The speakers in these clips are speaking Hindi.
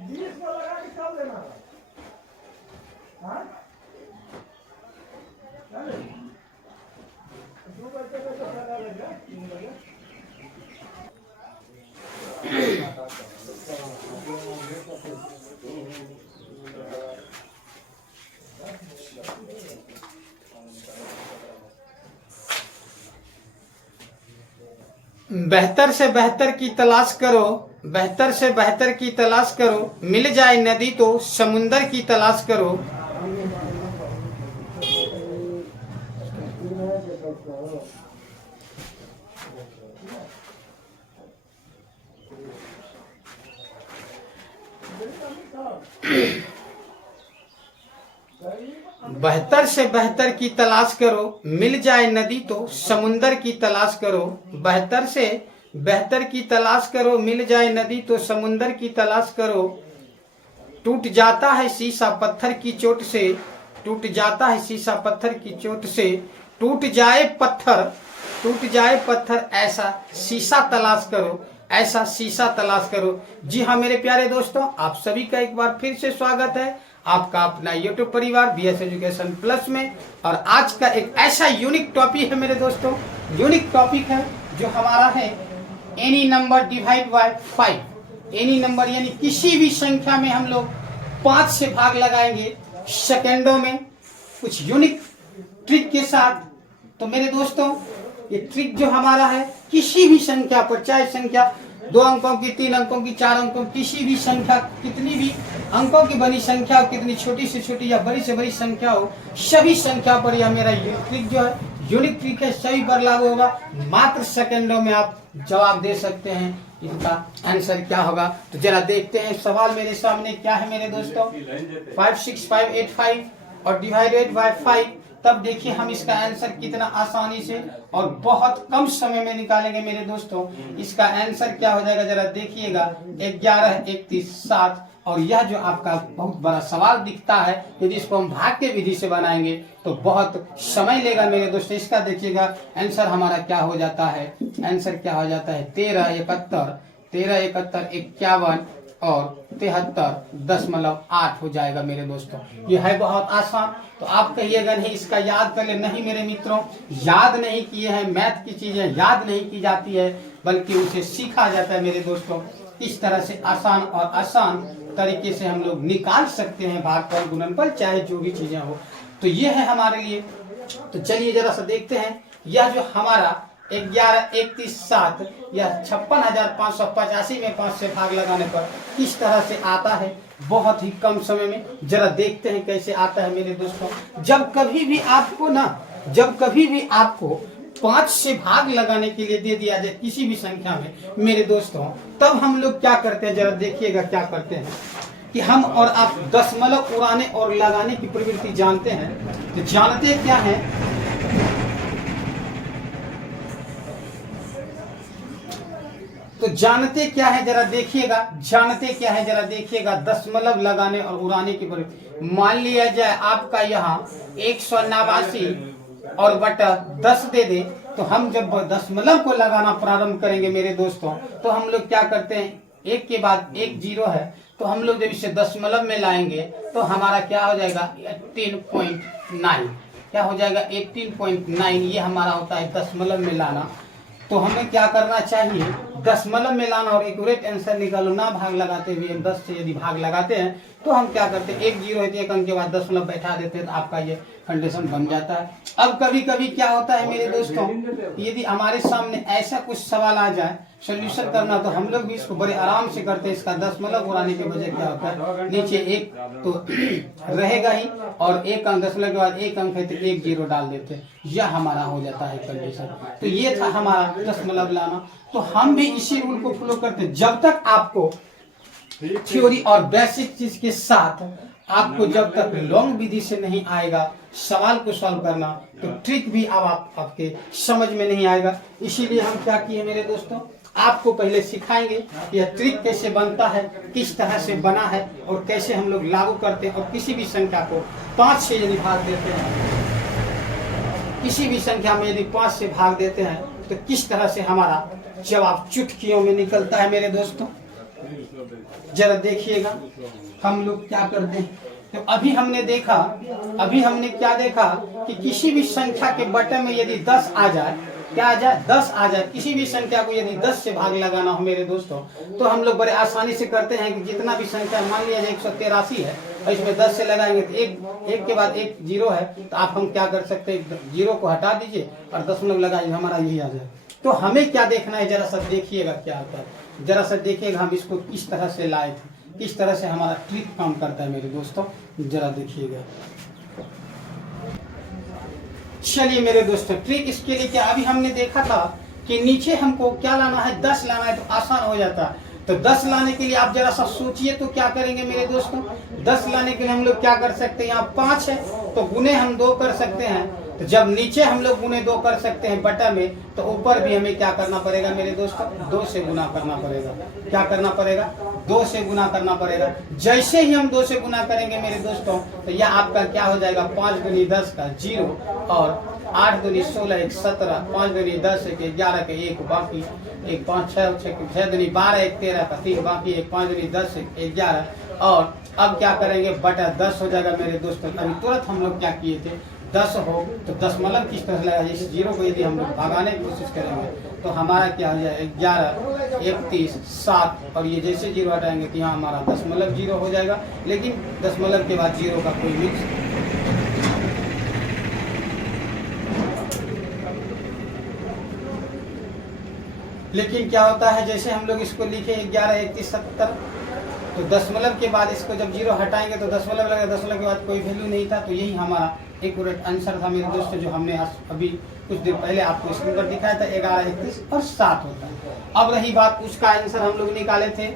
20 में लगा के कब लेना है? हाँ? चले? 2 बजे तक तो लगा लेगा, 3 बजे। बेहतर से बेहतर की तलाश करो, बेहतर से बेहतर की तलाश करो, मिल जाए नदी तो समुंदर की तलाश करो। बेहतर से बेहतर की तलाश करो, मिल जाए नदी तो समुंदर की तलाश करो। बेहतर से बेहतर की तलाश करो, मिल जाए नदी तो समुंदर की तलाश करो। टूट जाता है शीशा पत्थर की चोट से, टूट जाता है शीशा पत्थर की चोट से। टूट जाए पत्थर, टूट जाए पत्थर, ऐसा शीशा तलाश करो, ऐसा शीशा तलाश करो। जी हाँ मेरे प्यारे दोस्तों, आप सभी का एक बार फिर से स्वागत है आपका अपना यूट्यूब परिवार BS एजुकेशन प्लस में। और आज का एक ऐसा यूनिक टॉपिक है मेरे दोस्तों, यूनिक टॉपिक है जो हमारा है any number divide by 5। Any number यानी किसी भी संख्या में हम लोग 5 से भाग लगाएंगे सेकेंडों में, कुछ यूनिक ट्रिक के साथ। तो मेरे दोस्तों ये ट्रिक जो हमारा है किसी भी संख्या पर, चाहे संख्या 2 अंकों की, 3 अंकों की, 4 अंकों की, किसी भी संख्या, कितनी भी अंकों की बनी संख्या हो, कितनी छोटी से छोटी या बड़ी से बड़ी संख्या हो, सभी संख्या पर यह मेरा ट्रिक जो है यूनिक ट्रिक है, सभी पर लागू होगा। मात्र सेकेंडों में आप जवाब दे सकते हैं, इनका आंसर क्या होगा। तो जरा देखते हैं सवाल मेरे सामने क्या है मेरे दोस्तों। 56585 और डिवाइडेड बाय 5, तब देखिए हम इसका आंसर कितना आसानी से और बहुत कम समय में निकालेंगे मेरे दोस्तों। इसका आंसर क्या हो जाएगा जरा देखिएगा, 11 31 7। और यह जो आपका बहुत बड़ा सवाल दिखता है, यदि इसको हम भाग के विधि से बनाएंगे तो बहुत समय लेगा मेरे दोस्तों। इसका देखिएगा आंसर हमारा क्या हो जाता है, आंसर क्या हो जाता है 13 71 51 और 73.8 हो जाएगा मेरे दोस्तों। ये है बहुत आसान। तो आप कहिएगा नहीं इसका याद कर ले, नहीं मेरे मित्रों, याद नहीं किए हैं। मैथ की चीजें याद नहीं की जाती है बल्कि उसे सीखा जाता है मेरे दोस्तों। इस तरह से आसान और आसान तरीके से हम लोग निकाल सकते हैं भागफल गुणनफल, चाहे जो भी चीजें हो। तो ये है हमारे लिए। तो चलिए जरा सा देखते हैं, यह जो हमारा 11 31 7 या 56,585 में 5 से भाग लगाने पर किस तरह से आता है बहुत ही कम समय में। जरा देखते हैं कैसे आता है मेरे दोस्तों। जब कभी भी आपको 5 से भाग लगाने के लिए दे दिया जाए किसी भी संख्या में मेरे दोस्तों, तब हम लोग क्या करते हैं, जरा देखिएगा क्या करते हैं कि हम और आप दशमलव उड़ाने और लगाने की प्रवृत्ति जानते हैं। तो जानते क्या है, तो जानते क्या है जरा देखिएगा, जानते क्या है जरा देखिएगा, दशमलव लगाने और उड़ाने की प्रवृत्ति। मान लिया जाए आपका यहाँ 189 और बटा 10 दे दे, तो हम जब दशमलव को लगाना प्रारंभ करेंगे मेरे दोस्तों, तो हम लोग क्या करते हैं, एक के बाद एक जीरो है, तो हम लोग जब इसे दशमलव में लाएंगे तो हमारा क्या हो जाएगा 18.9। क्या हो जाएगा 18.9। ये हमारा होता है दशमलव में लाना। तो हमें क्या करना चाहिए, दशमलव में लाना और एक्यूरेट आंसर निकालो, ना भाग लगाते हुए। 10 से यदि भाग लगाते हैं तो हम क्या करते हैं, एक जीरो है तो एक अंक के बाद दशमलव बैठा देते हैं, तो आपका ये कंडीशन बन जाता है। अब कभी कभी क्या होता है मेरे दोस्तों, यदि हमारे सामने ऐसा कुछ सवाल आ जाए सोल्यूशन करना, तो हम लोग भी इसको बड़े आराम से करते हैं। इसका दशमलव उड़ाने के बजाय क्या होता है, नीचे एक तो रहेगा ही और एक अंक, दशमलव के बाद एक अंक है तो एक जीरो डाल देते हैं, यह हमारा हो जाता है कंडीशन। तो ये था हमारा दशमलव लाना। तो हम भी इसी रूल को फॉलो करते हैं। जब तक आपको थ्योरी और बेसिक चीज के साथ आपको जब तक लॉन्ग विधि से नहीं आएगा सवाल को सॉल्व करना, तो ट्रिक भी अब आपके समझ में नहीं आएगा। इसीलिए हम क्या किए मेरे दोस्तों, आपको पहले सिखाएंगे यह ट्रिक कैसे बनता है, किस तरह से बना है और कैसे हम लोग लागू करते हैं। और किसी भी संख्या को 5 से यदि भाग देते हैं, किसी भी संख्या में यदि 5 से भाग देते हैं, तो किस तरह से हमारा जवाब चुटकियों में निकलता है मेरे दोस्तों। जरा देखिएगा हम लोग क्या करते हैं। तो अभी हमने क्या देखा कि किसी भी संख्या के बटन में यदि 10 आ जाए, क्या आ जाए, 10 आ जाए, किसी भी संख्या को यदि 10 से भाग लगाना हो मेरे दोस्तों, तो हम लोग बड़े आसानी से करते हैं कि जितना भी संख्या मान लिया जाए 183 है और इसमें 10 से लगाएंगे तो एक के बाद एक जीरो है, तो आप हम क्या कर सकते हैं, जीरो को हटा दीजिए और दशमलव लगाइए, हमारा यही आ जाए। तो हमें क्या देखना है, जरा सा देखिएगा क्या होता है, जरा सा देखिएगा हम इसको किस तरह से लाए थे, किस तरह से हमारा ट्रिक काम करता है मेरे दोस्तों, जरा देखिएगा। चलिए मेरे दोस्तों, ट्रिक इसके लिए क्या, अभी हमने देखा था कि नीचे हमको क्या लाना है, 10 लाना है, तो आसान हो जाता है। तो 10 लाने के लिए आप जरा सा सोचिए तो क्या करेंगे मेरे दोस्तों। 10 लाने के लिए हम लोग क्या कर सकते हैं, यहाँ 5 है तो गुने हम 2 कर सकते हैं। तो जब नीचे हम लोग गुने 2 कर सकते हैं बटा में, तो ऊपर भी हमें क्या करना पड़ेगा मेरे दोस्तों, 2 से गुना करना पड़ेगा। क्या करना पड़ेगा, 2 से गुना करना पड़ेगा। जैसे ही हम 2 से गुना करेंगे मेरे दोस्तों, तो यह आपका क्या हो जाएगा, 5 दूनी 10 का 0 और 8 दूनी 16 1 17, 5 दूनी 10 1 11 के 1 बाकी 1 5 6 6 दूनी 12 1 13 का 3 बाकी 1 5 दूनी 10 1 11। और अब क्या करेंगे, बटा 10 हो जाएगा मेरे दोस्तों। अभी तुरंत हम लोग क्या किए थे, 10 हो तो दशमलव किस तरह से लगा, इस जीरो को यदि हम लोग भगाने की कोशिश करेंगे तो हमारा क्या हो जाएगा, 11 31 7, और ये जैसे जीरो हटाएंगे तो यहाँ हमारा दशमलव जीरो हो जाएगा। लेकिन दशमलव के बाद जीरो का कोई मिक्स, लेकिन क्या होता है, जैसे हम लोग इसको लिखे 11 31 70, तो दशमलव के बाद इसको जब जीरो हटाएंगे तो दशमलव लगेगा, दशमलव के बाद कोई वैल्यू नहीं था। तो यही हमारा एक्यूरेट आंसर था मेरे दोस्तों, जो हमने अभी कुछ देर पहले आपको स्क्रीन पर दिखाया था, 11 31 और 7 होता है। अब रही बात, उसका आंसर हम लोग निकाले थे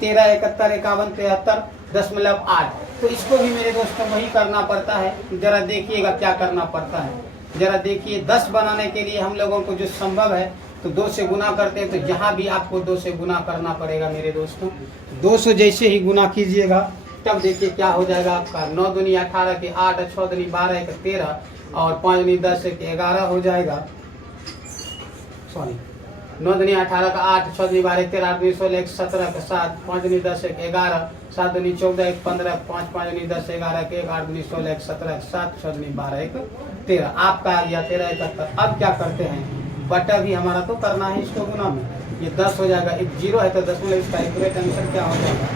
13 71 51 73 दशमलव 8। तो इसको भी मेरे दोस्तों वही करना पड़ता है। जरा देखिएगा क्या करना पड़ता है, जरा देखिए। 10 बनाने के लिए हम लोगों को जो संभव है तो 2 से गुना करते हैं, तो यहाँ भी आपको 2 से गुना करना पड़ेगा मेरे दोस्तों। 200 जैसे ही गुना कीजिएगा तब देखिए क्या हो जाएगा आपका, 9 दूनी 18 के 8, 6 दूनी 12 के 13 और 5 दूनी 10 के 11 हो जाएगा। सॉरी, 9 दूनी 18 का 8, 6 दूनी 12 13, 8 दूनी 16 17 का 7, 5 दूनी 10 के 11, 7 दूनी 14 15, 5 5 दूनी 10 11 के 8 दूनी 16 17 7, 6 दूनी 12 13, आपका आ गया 13 71। अब क्या करते हैं, बटा भी हमारा तो करना है इसको गुना में, ये 10 हो जाएगा, एक जीरो है तो दशमलव, इसका एक्यूरेट आंसर क्या हो जाएगा,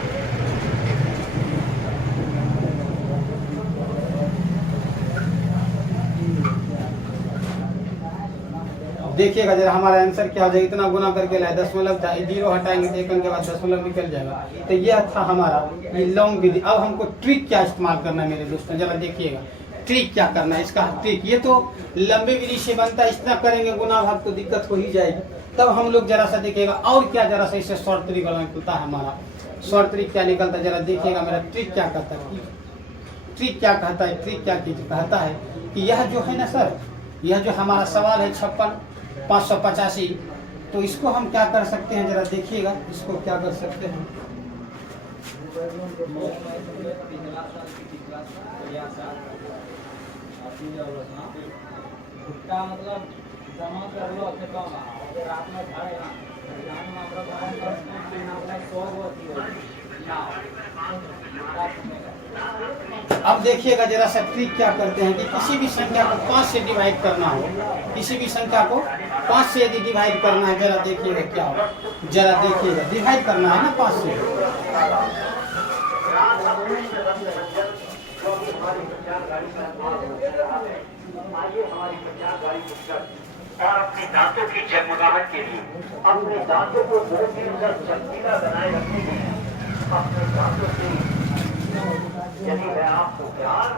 देखिएगा जरा हमारा आंसर क्या हो जाएगा। इतना गुना करके लाए, दशमलव था, जीरो हटाएंगे तो एक अंक के बाद दशमलव निकल जाएगा। तो यह था हमारा ये लॉन्ग विधि। अब हमको ट्रिक क्या इस्तेमाल करना है मेरे दोस्तों, जरा देखिएगा ट्रिक क्या करना है। इसका ट्रिक ये तो लंबे विधि से बनता है, इतना करेंगे गुना भाग तो दिक्कत हो ही जाएगी। तब हम लोग जरा सा देखिएगा और क्या जरा सा इससे शॉर्ट ट्रिक निकलता है, हमारा शॉर्ट ट्रिक क्या निकलता है, जरा देखिएगा मेरा ट्रिक क्या कहता है। ट्रिक क्या कहता है, ट्रिक क्या कहता है कि यह जो है ना सर, यह जो हमारा सवाल है 56 585, तो इसको हम क्या कर सकते हैं, जरा देखिएगा इसको क्या कर सकते हैं। मतलब जमा कर लो अपने काम रात में भाड़े ना अब देखिएगा जरा सा ट्रिक क्या करते हैं कि किसी भी संख्या को 5 से डिवाइड करना हो, किसी भी संख्या को 5 से यदि डिवाइड करना है, जरा देखिएगा क्या हो, जरा देखिएगा डिवाइड करना है ना 5 से। और अपने दांतों की जगमगाहट के लिए, अपने दांतों को 2-3 तक चमकीला बनाए रखने के लिए, अपने दांतों से यदि है आपको प्यार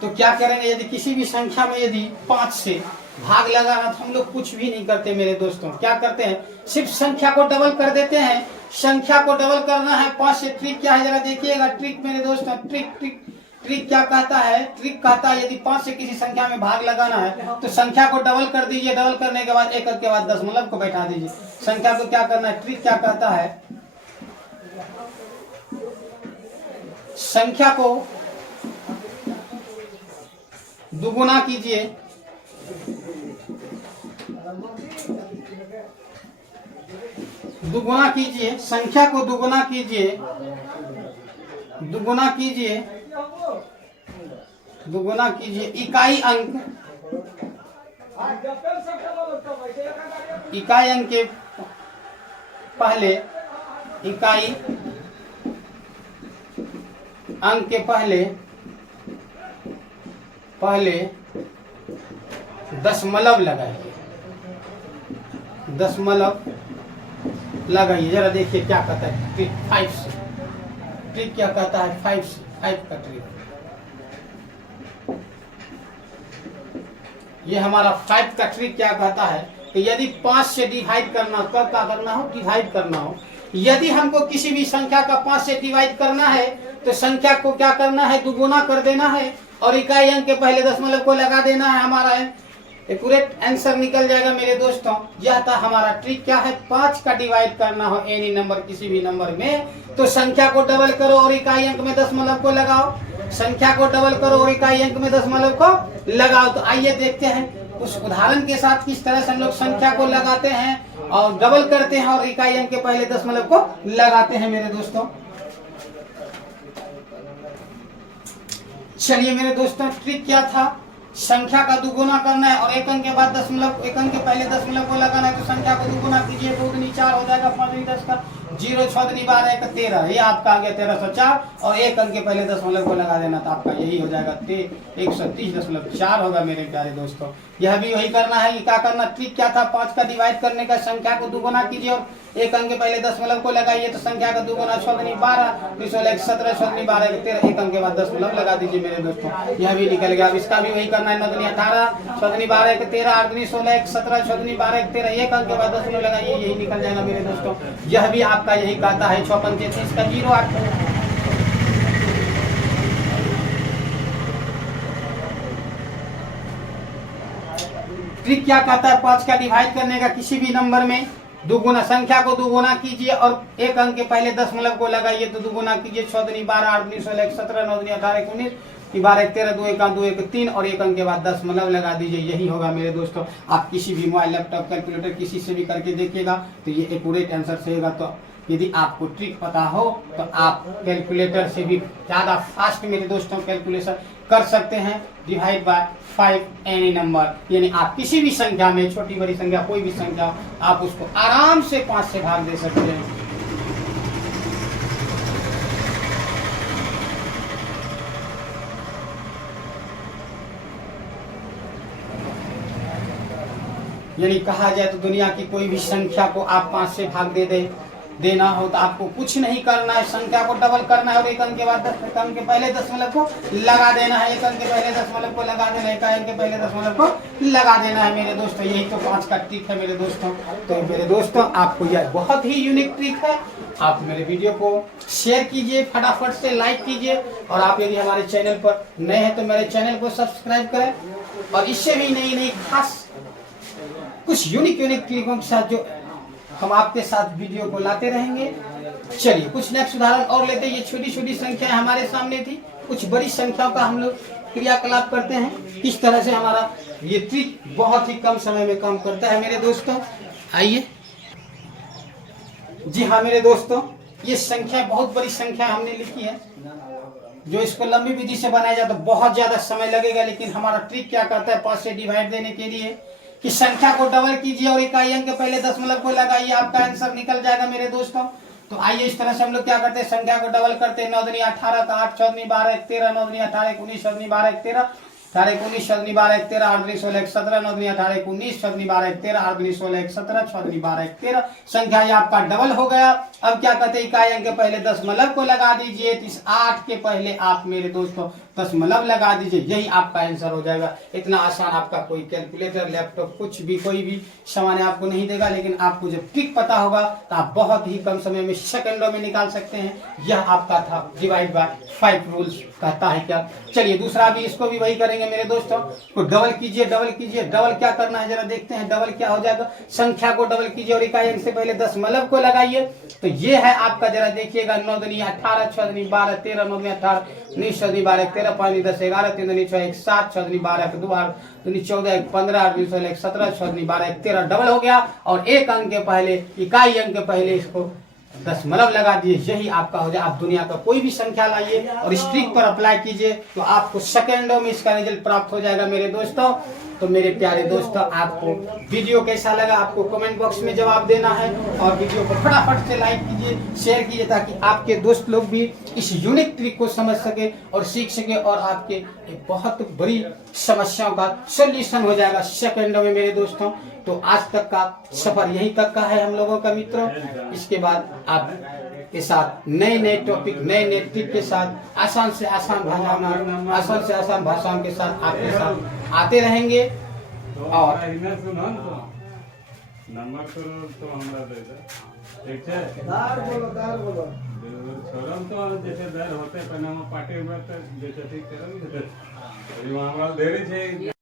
तो क्या करेंगे, यदि किसी भी संख्या में यदि 5 से भाग लगाना तो हम लोग कुछ भी नहीं करते मेरे दोस्तों। क्या करते हैं, सिर्फ संख्या को डबल कर देते हैं। संख्या को डबल करना है 5 से। ट्रिक क्या है जरा देखिएगा, ट्रिक मेरे दोस्तों, ट्रिक क्या कहता है, ट्रिक कहता है यदि 5 से किसी संख्या में भाग लगाना है तो संख्या को डबल कर दीजिए, डबल करने के बाद एक के बाद दशमलव को बैठा दीजिए। संख्या को क्या करना है, ट्रिक क्या कहता है, संख्या को दुगुना कीजिए दुगुना कीजिए, संख्या को दुगुना कीजिए, दुगुना कीजिए, दुगुना कीजिए। इकाई अंक, इकाई अंक के पहले, इकाई अंक के पहले दशमलव लगाइए, दशमलव लगाइए। जरा देखिए क्या कहता है ट्रिक 5 से, ट्रिक क्या कहता है 5 से, 5 का ट्रिक। ये हमारा 5 का ट्रिक क्या कहता है कि यदि 5 से डिवाइड करना, कब क्या करना हो, डिवाइड करना हो। यदि हमको किसी भी संख्या का 5 से डिवाइड करना है तो संख्या को क्या करना है, दुगुना कर देना है और इकाई अंक के पहले दशमलव को लगा देना है। हमारा एक्यूरेट आंसर निकल जाएगा मेरे दोस्तों। यह था हमारा ट्रिक। क्या है, 5 का डिवाइड करना हो एनी नंबर, किसी भी नंबर में, तो संख्या को डबल करो और इकाई अंक में दशमलव को लगाओ। संख्या को डबल करो और इकाई अंक में दशमलव को लगाओ। तो आइए देखते हैं उस उदाहरण के साथ किस तरह से हम लोग संख्या को लगाते हैं और डबल करते हैं और इकाई अंक के पहले दशमलव को लगाते हैं मेरे दोस्तों। चलिए मेरे दोस्तों, ट्रिक क्या था, संख्या का दुगुना करना है और एक अंक के बाद दशमलव, एक अंक के पहले दशमलव को लगाना है। तो संख्या को दुगुना कीजिए, 2 दूनी 4 हो जाएगा, 5 दूनी 10 का 0, 6 दूनी 12, 1 13, ये आपका आ गया 1304 और एक अंक के पहले दशमलव को लगा देना तो आपका यही हो जाएगा 130.4 होगा मेरे प्यारे दोस्तों। यह भी वही करना है। क्या करना, ट्रिक क्या था, 5 का डिवाइड करने का, संख्या को दुगुना कीजिए और एक अंक के पहले दशमलव को लगाइए। तो संख्या का दुगुना 6 दूनी 12, 17, 6 दूनी 12, 13, एक अंक के बाद दशमलव लगा दीजिए मेरे दोस्तों। यह भी निकल गया। अब इसका भी वही करना है, 9 दूनी 18, 6 दूनी 12, 13, 8 दूनी 16, 17, 6 दूनी 12, 13, एक अंक के बाद दशमलव लगाइए, यही निकल जाएगा मेरे दोस्तों। यह भी आपका यही कहता है, 6 पंचे 30 का 08। ट्रिक क्या कहता है, 5 का डिवाइड करने का, किसी भी नंबर में दुगुना, संख्या को दुगुना कीजिए और एक अंक के पहले दशमलव को लगाइए। तो दुगुना कीजिए, 6 दूनी 12, 8 दूनी 16, 17, 9 दूनी 18, 19, 12, 13, 2 1 2 1 3 और एक अंक के बाद दशमलव लगा दीजिए, यही होगा मेरे दोस्तों। आप किसी भी मोबाइल, लैपटॉप, कैलकुलेटर किसी से भी करके देखिएगा तो ये एक्यूरेट आंसर सेगा। तो यदि आपको ट्रिक पता हो तो आप कैलकुलेटर से भी ज़्यादा फास्ट मेरे दोस्तों कैलकुलेशन कर सकते हैं। डिवाइड बाय 5 एनी नंबर, यानी आप किसी भी संख्या में, छोटी बड़ी संख्या कोई भी संख्या, आप उसको आराम से 5 से भाग दे सकते हैं। यानी कहा जाए तो दुनिया की कोई भी संख्या को आप 5 से भाग देना हो तो आपको कुछ नहीं करना है, संख्या को डबल करना है और एक अंक के बाद अंक के पहले दशमलव को लगा देना है। एक अंक के पहले दशमलव को लगा देना है, एक अंक के पहले दशमलव को लगा देना है मेरे दोस्तों। यही तो 5 का ट्रिक है मेरे दोस्तों। तो मेरे दोस्तों, आपको यह बहुत ही यूनिक ट्रिक है। आप मेरे वीडियो को शेयर कीजिए, फटाफट से लाइक कीजिए और आप यदि हमारे चैनल पर नए हैं तो मेरे चैनल को सब्सक्राइब करें और इससे भी नई खास कुछ यूनिक ट्रिकों के साथ जो हम आपके साथ वीडियो को लाते रहेंगे। चलिए कुछ नेक्स्ट उदाहरण और लेते हैं। ये छोटी छोटी संख्याएं हमारे सामने थी, कुछ बड़ी संख्याओं का हम लोग क्रियाकलाप करते हैं। किस तरह से हमारा ये ट्रिक बहुत ही कम समय में काम करता है मेरे दोस्तों। आइए, जी हाँ मेरे दोस्तों, ये संख्या बहुत बड़ी संख्या हमने लिखी है, जो इसको लंबी विधि से बनाया जाए तो बहुत ज्यादा समय लगेगा। लेकिन हमारा ट्रिक क्या करता है, 5 से डिवाइड देने के लिए कि संख्या को डबल कीजिए और इकाई अंक के पहले दशमलव को लगाइए, आपका आंसर निकल जाएगा मेरे दोस्तों। तो आइए इस तरह से हम लोग क्या करते हैं, संख्या को डबल करते हैं। 9 दूनी 18 का 8, 6 दूनी 12, 13, 9 दूनी 18, 19, 6 दूनी 12, 13, 18, 19, 6 दूनी 12, 13, 8 दूनी 16, 17, 9 दूनी 18, 19, 6 दूनी 12, 13, 8 दूनी 16, 17, 6 दूनी 12, 13। संख्या ये आपका डबल हो गया। अब क्या कहते हैं, इकाई अंक के पहले दशमलव को लगा दीजिए। तो इस 8 के पहले आप मेरे दोस्तों दशमलव लगा दीजिए, यही आपका आंसर हो जाएगा। इतना आसान आपका कोई कैलकुलेटर, लैपटॉप, कुछ भी कोई भी सामान आपको नहीं देगा। लेकिन आपको जब ट्रिक पता होगा तो आप बहुत ही कम समय में, सेकंडों में निकाल सकते हैं। यह आपका था डिवाइड बाय 5 रूल्स कहता है क्या। चलिए दूसरा भी, इसको भी वही करेंगे मेरे दोस्तों। तो डबल कीजिए, डबल कीजिए। डबल क्या करना है जरा देखते हैं, डबल क्या हो जाएगा। संख्या को डबल कीजिए और इकाई अंक से पहले दशमलव को लगाइए। तो ये है आपका, जरा देखिएगा, 9 दूनी 18, 6 दूनी 12, 13, 9 दूनी 18, 19, 6 दूनी 12, 13, 13 5 10 11 3 दूनी 6 1 7 6 दूनी 12 1 2 8 दूनी 14 1 15 8 दूनी 16 1 17 6 दूनी 12 1 13 डबल हो गया। और एक अंक के पहले, इकाई अंक के पहले इसको दशमलव लगा दिए, यही आपका हो जाए। आप दुनिया का कोई भी संख्या लाइए और इस ट्रिक पर अप्लाई कीजिए तो आपको सेकेंडों में इसका रिजल्ट प्राप्त हो जाएगा मेरे दोस्तों। तो मेरे प्यारे दोस्तों, आपको वीडियो कैसा लगा आपको कमेंट बॉक्स में जवाब देना है, और वीडियो को फटाफट से लाइक कीजिए, शेयर कीजिए, ताकि आपके दोस्त लोग भी इस यूनिक ट्रिक को समझ सके और सीख सके, और आपके एक बहुत बड़ी समस्याओं का सोल्यूशन हो जाएगा सेकेंडों में मेरे दोस्तों। तो आज तक का सफर यहीं तक का है हम लोगों का मित्रों। इसके बाद आप के साथ नए नए टॉपिक, नए नए ट्रिक के साथ आसान से आसान भाषाओं के साथ आपके साथ आते रहेंगे। और नंबर तो हमरा दे दे, ठीक है? दार बोलो छोड़म तो जैसे दर होते पहले हम पार्टी में तो जैसे ठीक करम, हमरा देरी छे।